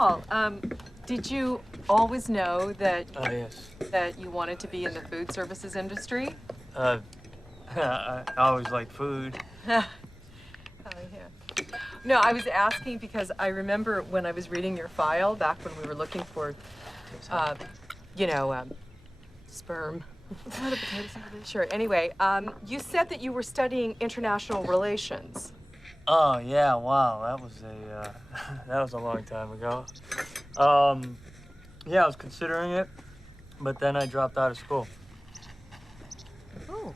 Paul, did you always know that Yes. that you wanted to be in the food services industry? I always like food. Oh, yeah. No, I was asking because I remember when I was reading your file back when we were looking for, you know, sperm. What a potato salad. Sure. Anyway, you said that you were studying international relations. Oh yeah, wow, that was a that was a long time ago. Yeah, I was considering it, but then I dropped out of school. Oh.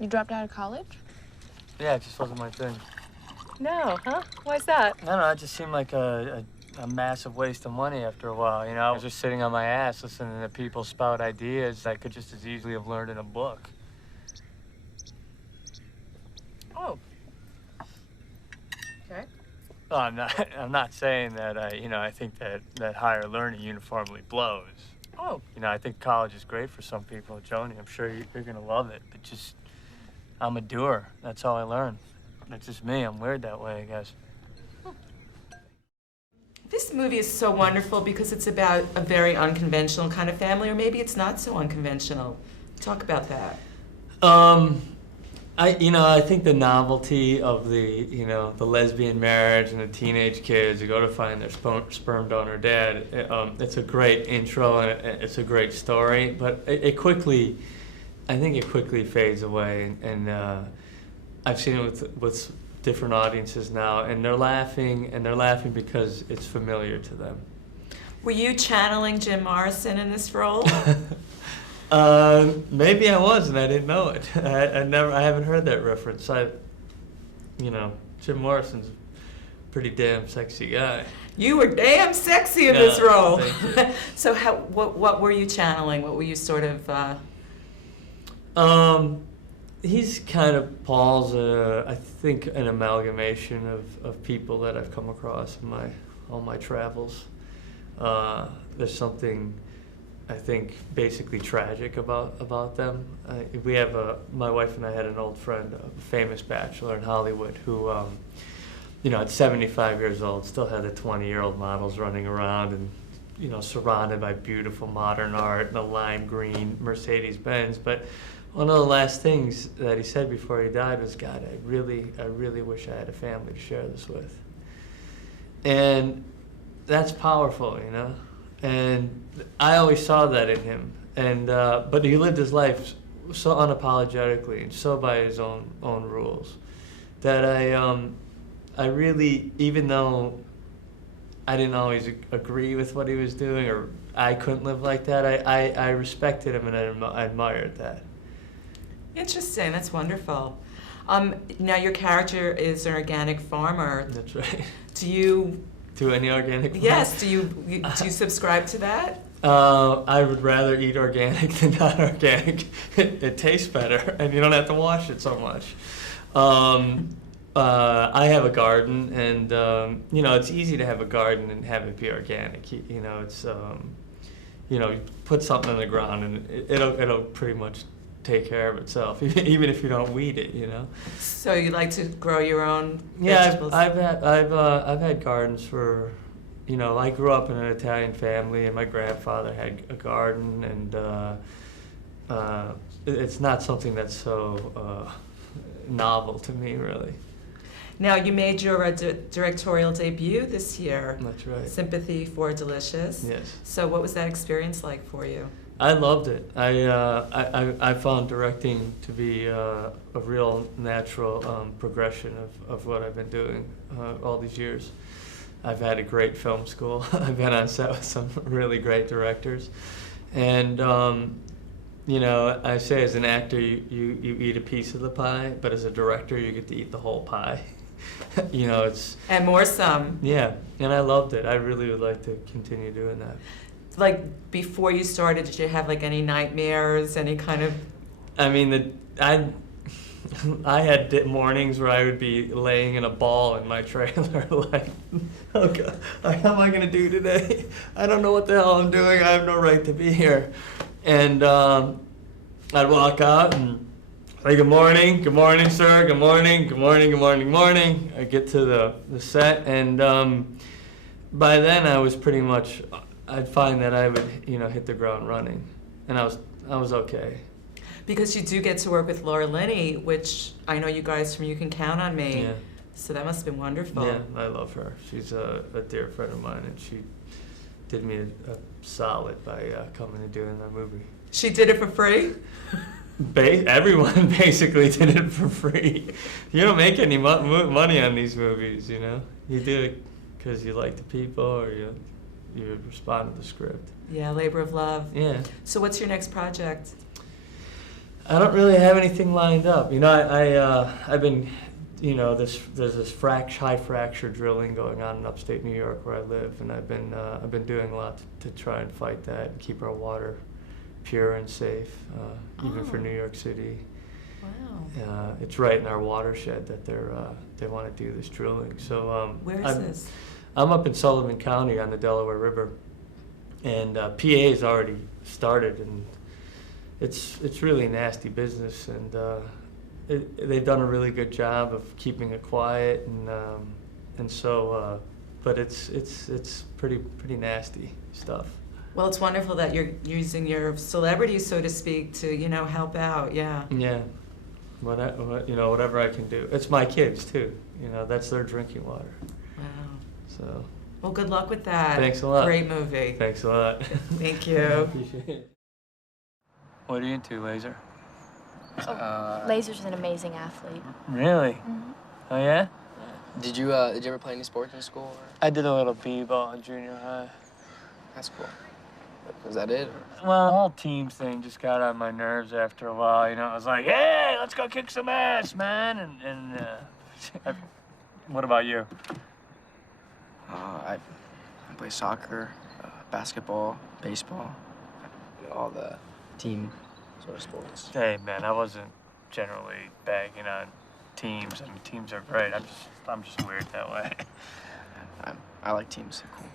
You dropped out of college? Yeah, it just wasn't my thing. No, huh? Why's that? I don't know, it just seemed like a massive waste of money after a while, you know? I was just sitting on my ass listening to people spout ideas I could just as easily have learned in a book. Oh. Okay. Well, I'm not saying that I think that higher learning uniformly blows. Oh. You know, I think college is great for some people. Joni, I'm sure you're gonna love it, but just, I'm a doer. That's all I learn. That's just me. I'm weird that way, I guess. This movie is so wonderful because it's about a very unconventional kind of family, or maybe it's not so unconventional. Talk about that. I think the novelty of the lesbian marriage and the teenage kids who go to find their sperm donor dad, it's a great intro and it's a great story, but I think it quickly fades away, and I've seen it with different audiences now, and they're laughing because it's familiar to them. Were you channeling Jim Morrison in this role? Maybe I was, and I didn't know it. I haven't heard that reference. Jim Morrison's a pretty damn sexy guy. You were damn sexy in this role. Thank you. So what were you channeling? What were you sort of? He's kind of Paul's. I think an amalgamation of people that I've come across in all my travels. There's something, I think, basically tragic about them. We have my wife and I had an old friend, a famous bachelor in Hollywood, who, at 75 years old, still had the 20-year-old models running around and, surrounded by beautiful modern art and a lime green Mercedes-Benz. But one of the last things that he said before he died was, God, I really wish I had a family to share this with. And that's powerful, And I always saw that in him, but he lived his life so unapologetically and so by his own rules that I really, even though I didn't always agree with what he was doing, or I couldn't live like that, I respected him and I admired that. Interesting. That's wonderful. Now your character is an organic farmer. That's right. Do you? Do any organic? Yes. Do you subscribe to that? I would rather eat organic than not organic. It tastes better, and you don't have to wash it so much. I have a garden, and it's easy to have a garden and have it be organic. It's you put something in the ground, and it'll pretty much take care of itself, even if you don't weed it. So you like to grow your own Yeah, vegetables? I've had gardens for, I grew up in an Italian family, and my grandfather had a garden, and it's not something that's so novel to me, really. Now you made your directorial debut this year. That's right. Sympathy For Delicious. Yes. So what was that experience like for you? I loved it. I found directing to be a real natural progression of what I've been doing all these years. I've had a great film school. I've been on set with some really great directors, and I say as an actor you eat a piece of the pie, but as a director you get to eat the whole pie. It's And more some. Yeah, and I loved it. I really would like to continue doing that. Like before you started, did you have like any nightmares, any kind of? I mean, I had mornings where I would be laying in a ball in my trailer, like, oh God, what am I gonna do today? I don't know what the hell I'm doing. I have no right to be here. And I'd walk out and say, good morning, sir, good morning. I get to the set, and by then I was pretty much, I'd find that I would, hit the ground running, and I was okay. Because you do get to work with Laura Linney, which I know you guys from You Can Count on Me. Yeah. So that must have been wonderful. Yeah, I love her. She's a dear friend of mine, and she did me a solid by coming and doing that movie. She did it for free? Everyone basically did it for free. You don't make any money on these movies, You do it because you like the people or you respond to the script. Yeah, labor of love. Yeah. So what's your next project? I don't really have anything lined up. I've been, there's this high fracture drilling going on in upstate New York where I live, and I've been doing a lot to try and fight that and keep our water pure and safe, even for New York City. Wow. It's right in our watershed that they want to do this drilling. So Where is this? I'm up in Sullivan County on the Delaware River, and PA has already started, and it's really nasty business, and they've done a really good job of keeping it quiet, and so but it's pretty nasty stuff. Well, it's wonderful that you're using your celebrity, so to speak, to help out. Yeah. Yeah, whatever I can do. It's my kids too. That's their drinking water. Wow. So. Well, good luck with that. Thanks a lot. Great movie. Thanks a lot. Thank you. Appreciate it. What are you into, Laser? Laser's an amazing athlete. Really? Mm-hmm. Oh yeah? Did you ever play any sports in school? Or? I did a little b-ball in junior high. That's cool. Was that it? Or? Well, the whole team thing just got on my nerves after a while. I was like, hey, let's go kick some ass, man. And what about you? I play soccer, basketball, baseball, all the team sort of sports. Hey, man, I wasn't generally bagging on teams. I mean, teams are great. I'm just weird that way. I like teams. They're cool.